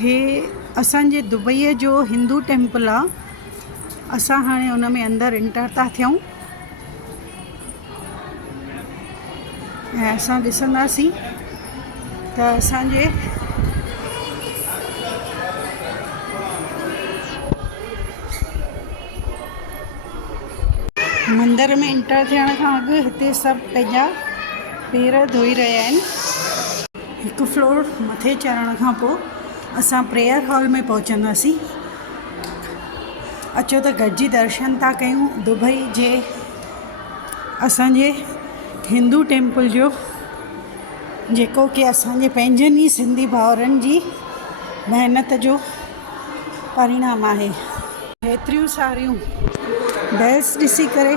हे असांजे दुबईअ जो हिंदू टेम्पल आहे। असां हाणे उन में अंदर एंटर था थियूं ऐं असां ॾिसंदासीं त असांजे मंदिर में एंटर थियण खां अॻु हिते सभु पंहिंजा पेर धोई रहिया आहिनि। हिकु फ्लोर मथे चढ़ण खां पोइ असां प्रेयर हॉल में पहुचंदासीं। अचो त गॾिजी दर्शन था कयूं दुबई जे असांजे हिंदू टेम्पल जो, जेको कि असांजे पंहिंजनि ई सिंधी भाउरनि जी महिनत जो परिणाम आहे। हेतिरियूं सारियूं बेल्स ॾिसी करे,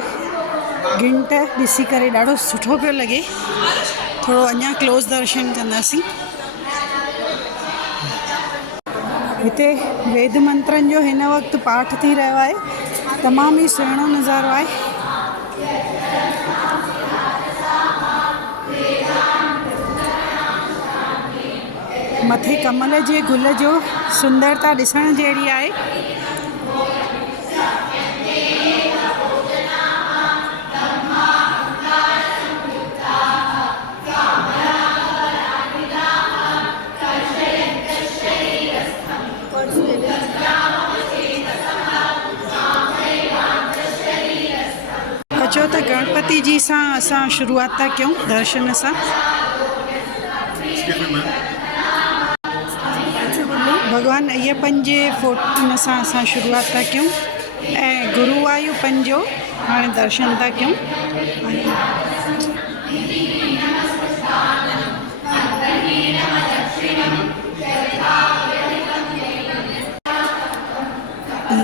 घंट ॾिसी करे ॾाढो सुठो पियो लॻे। थोरो अञा क्लोज़ दर्शन कंदासीं। हिते वेद मंत्रनि जो हिन वक़्तु पाठ थी रहियो आहे। तमामु ई सुहिणो नज़ारो आहे। मथे कमल जे गुल जो सुंदरता ॾिसण जहिड़ी आहे। अचो त गणपति जी सां असां शुरूआत था कयूं दर्शन सां। भगवान अय्यपन जे फोटो सां असां शुरूआत था कयूं ऐं गुरुवायूरपन जो हाणे दर्शन था कयूं।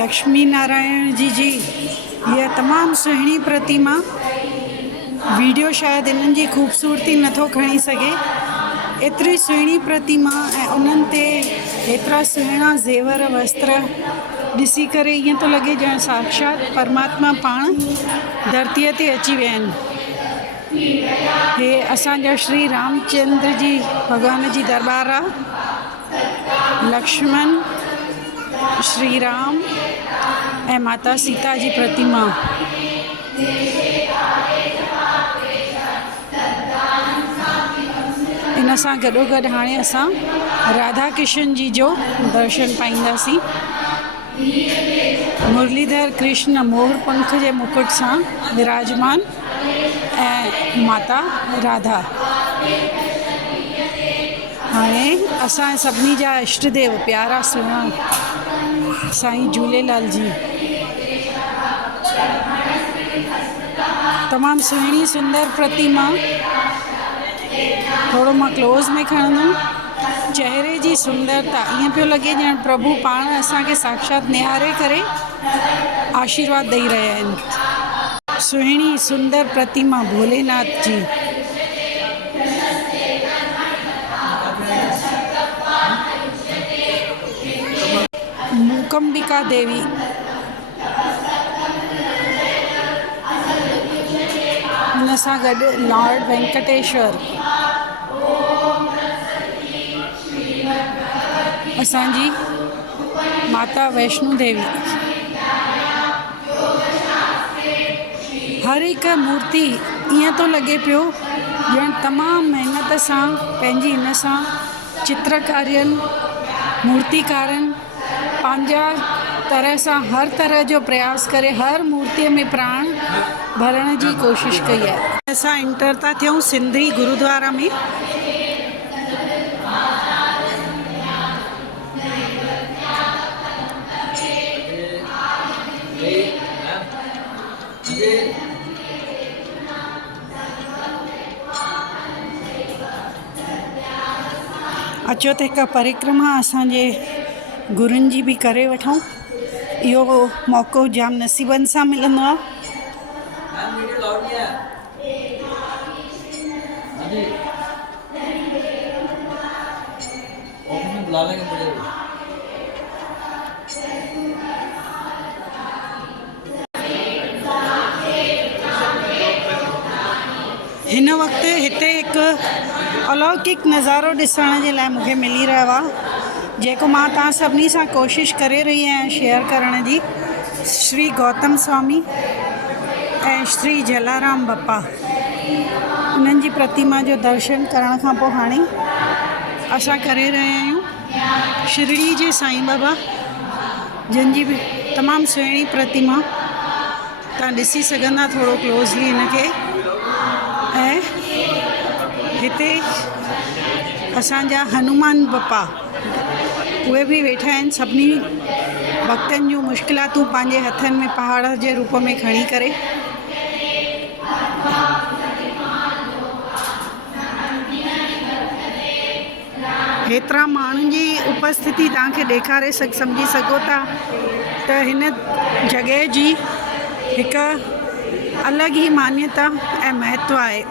लक्ष्मी नारायण जी हीअ तमामु सुहिणी प्रतिमा, वीडियो शायदि इन्हनि जी ख़ूबसूरती नथो खणी सघे। एतिरी सुहिणी प्रतिमा ऐं उन्हनि ते एतिरा सुहिणा ज़ेवर वस्त्र ॾिसी करे ईअं थो लॻे ॼण साक्षात परमात्मा पाण धरतीअ ते अची विया आहिनि। हे असांजा श्री रामचंद्र जी भॻवान जी दरबार आहे। लक्ष्मण, श्री राम ऐं माता सीता जी प्रतिमा। इन सां गॾोगॾु हाणे असां राधा कृष्ण जी जो दर्शन पाईंदासीं। मुरलीधर कृष्ण मोर पंख जे मुकुट सां विराजमान ऐं माता राधा। हाणे असां सभिनी जा इष्ट देव प्यारा सुहिणा साईं झूलेलाल जी। तमामु सुहिणी सुंदर प्रतिमा। थोरो मां क्लोज़ में खणंदमि। चहिरे जी सुंदरता ईअं पियो लॻे ॼण प्रभु पाण असांखे साक्षात निहारे करे आशीर्वाद ॾेई रहिया आहिनि। सुहिणी सुंदर प्रतिमा भोलेनाथ जी। मूकंबिका देवी। हुन सां गॾु लॉर्ड वेंकटेश्वर। असांजी माता वैष्णो देवी। हर हिकु मूर्ति ईअं थो लॻे पियो ॼण तमामु महिनत सां पंहिंजी हिन सां चित्रकारियुनि, मूर्तिकारनि पंहिंजा तरह सां हर तरह जो प्रयास करे हर मूर्तिअ में प्राण भरण जी कोशिशि कई आहे। असां एंटर था थियूं सिंधी गुरुद्वारा में। अचो त हिकु परिक्रमा असांजे गुरुनि जी बि करे वठूं। इहो मौक़ो जाम नसीबनि सां मिलंदो आहे। हिन वक़्तु हिते हिकु अलौकिक नज़ारो ॾिसण जे लाइ मूंखे मिली रहियो आहे। जेको मां तव्हां सभिनी सां कोशिशि करे रही आहियां शेयर करण जी, श्री गौतम स्वामी ऐं श्री जलाराम बप्पा उन्हनि जी प्रतिमा जो दर्शन करण खां पोइ हाणे असां करे रहिया आहियूं शिरडी जे साईं बाबा, जिन जी बि तमामु सुहिणी प्रतिमा तव्हां ॾिसी सघंदा थोरो क्लोज़ली हिनखे। ऐं हिते असांजा हनुमान बप्पा उहे बि वेठा आहिनि, सभिनी भक्तनि जूं मुश्किलातूं पंहिंजे हथनि में पहाड़ जे रूप में खणी करे। हेतिरा माण्हुनि जी उपस्थिति तव्हांखे ॾेखारे सम्झी सघो था त हिन जॻह जी हिकु अलॻि ई मान्यता ऐं महत्व आहे।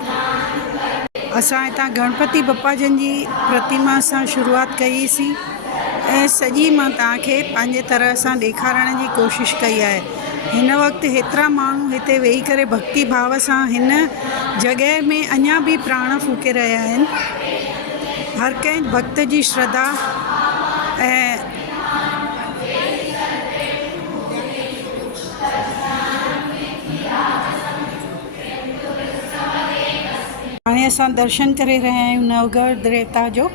असां हितां गणपति बप्पा जन जी प्रतिमा सां शुरूआत कईसीं ऐं सॼी मां तव्हांखे पंहिंजे तरह सां ॾेखारण जी कोशिशि कई आहे। हिन वक़्तु हेतिरा माण्हू हिते वेही करे भक्ति भाव सां हिन जॻह में अञा बि प्राण फूके रहिया आहिनि। हर कंहिं भक्त जी श्रद्धा ऐं हाणे असां दर्शन करे रहिया आहियूं नवग्रह देवता जो।